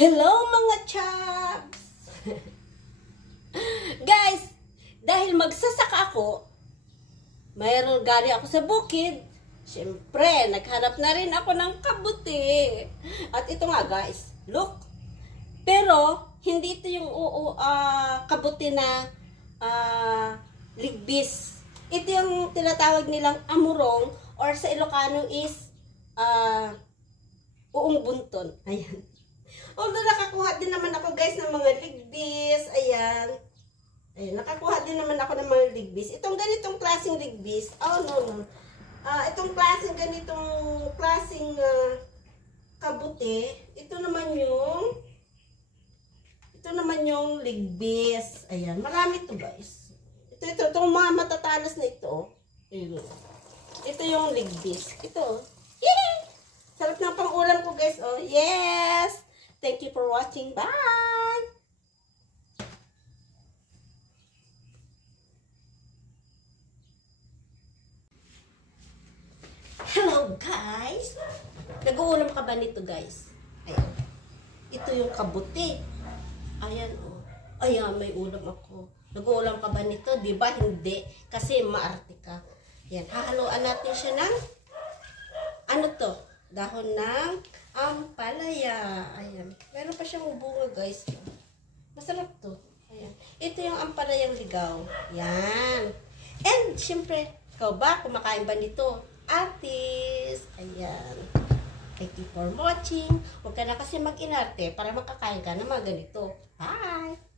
Hello mga chaps! Guys, dahil magsasaka ako, mayroon galing ako sa bukid. Siyempre, naghanap na rin ako ng kabuti. At ito nga guys, look. Pero, hindi ito yung kabuti na ligbis. Ito yung tinatawag nilang amurong or sa Ilocano is uong bunton. Ayan. Although nakakuha din naman ako guys ng mga ligbis. Ayan. Ayan, nakakuha din naman ako ng mga ligbis. Itong ganitong klaseng ligbis. Oh, no. Itong ganitong klaseng kabuti. Ito naman yung ligbis. Ayan, marami to guys. Itong mga matatalas na ito. Ayan. Ito yung ligbis. Ito. Yay! Sarap ng pang-ulam ko guys. Oh, yes! Thank you for watching. Bye! Hello guys! Nag-uulam ka ba nito guys? Ayan. Ito yung kabuti. Ayan oh. Ayan, may ulam ako. Nag-uulam ka ba nito? Diba? Hindi. Kasi maarte ka. Ayan. Hahaluan natin siya ng ano to? Dahon ng ampalaya. Ayan. Meron pa siyang bunga guys. Masarap to. Ayan. Ito yung ampalayang ligaw. Ayan. And, syempre, ikaw ba? Kumakain ba nito? Artist. Ayan. Thank you for watching. Huwag ka na kasi mag-inarte para makakain ka ng mga ganito. Bye!